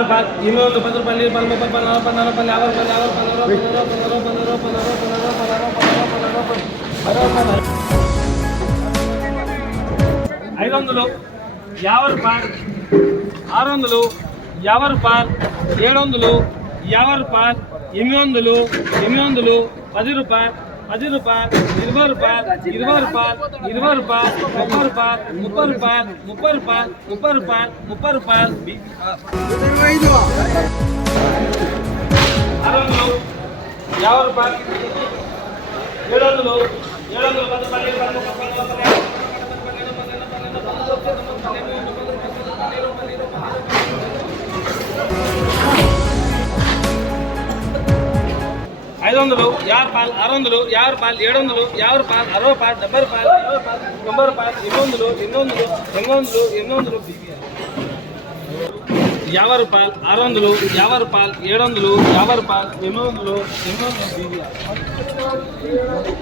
రూపాయలు ఇరవై 10 రూపాయలు 10 రూపాయలు 14 రూపాయలు 500 రూపాయలు 600 రూపాయలు 700 రూపాయలు 800 10 రూపాయలు 20 రూపాయలు 20 రూపాయలు 30 రూపాయలు 30 రూపాయలు 30 రూపాయలు 600 రూపాయలు 700 500 రూపాయలు 600 రూపాయలు 700 రూపాయలు 60 రూపాయలు 70 రూపాయలు 90 రూపాయలు 800 రూపాయలు 600 రూపాయలు 700 రూపాయలు 800